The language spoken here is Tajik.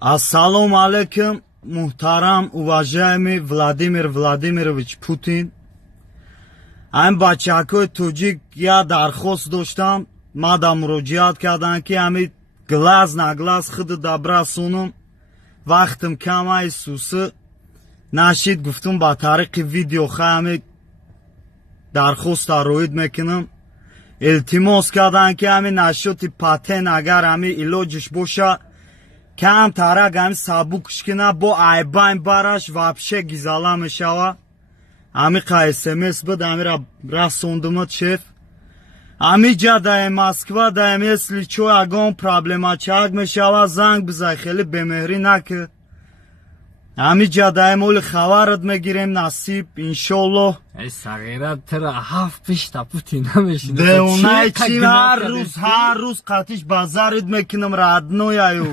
Ассалому алейкум, муҳтарам, уважаемый Владимир Владимирович Путин. Ҳамин бачакҳои тоҷик я дархост доштам, мада муроҷиат кардам ки ҳамин глаз на глаз худ дабрасонам. Вақтам камай сусы нашид, гуфтум ба тариқи видео ҳамин дархоста роид мекунам. илтимос кардам ки ҳамин нашоти патен агар ҳамин илоҷиш боша кам тарак ҳамин сабукш кина, бо айбайн бараш вабше гизала мешава. ҳамин қа смс буд, ҳаминра расондумад шеф. ҳамин ҷа дар Москва дар если чо ягон проблемачак мешава, занг бизай, хеле бемеҳрӣ накӣ. ҳамин ҷа дар моли хабарат мегирем насиб иншоллоҳ. ای صغیرت تر 7 پیش تا پوتین نمیشینه деунай чи ҳар рӯз қатиш ба зарид мекунам раднояю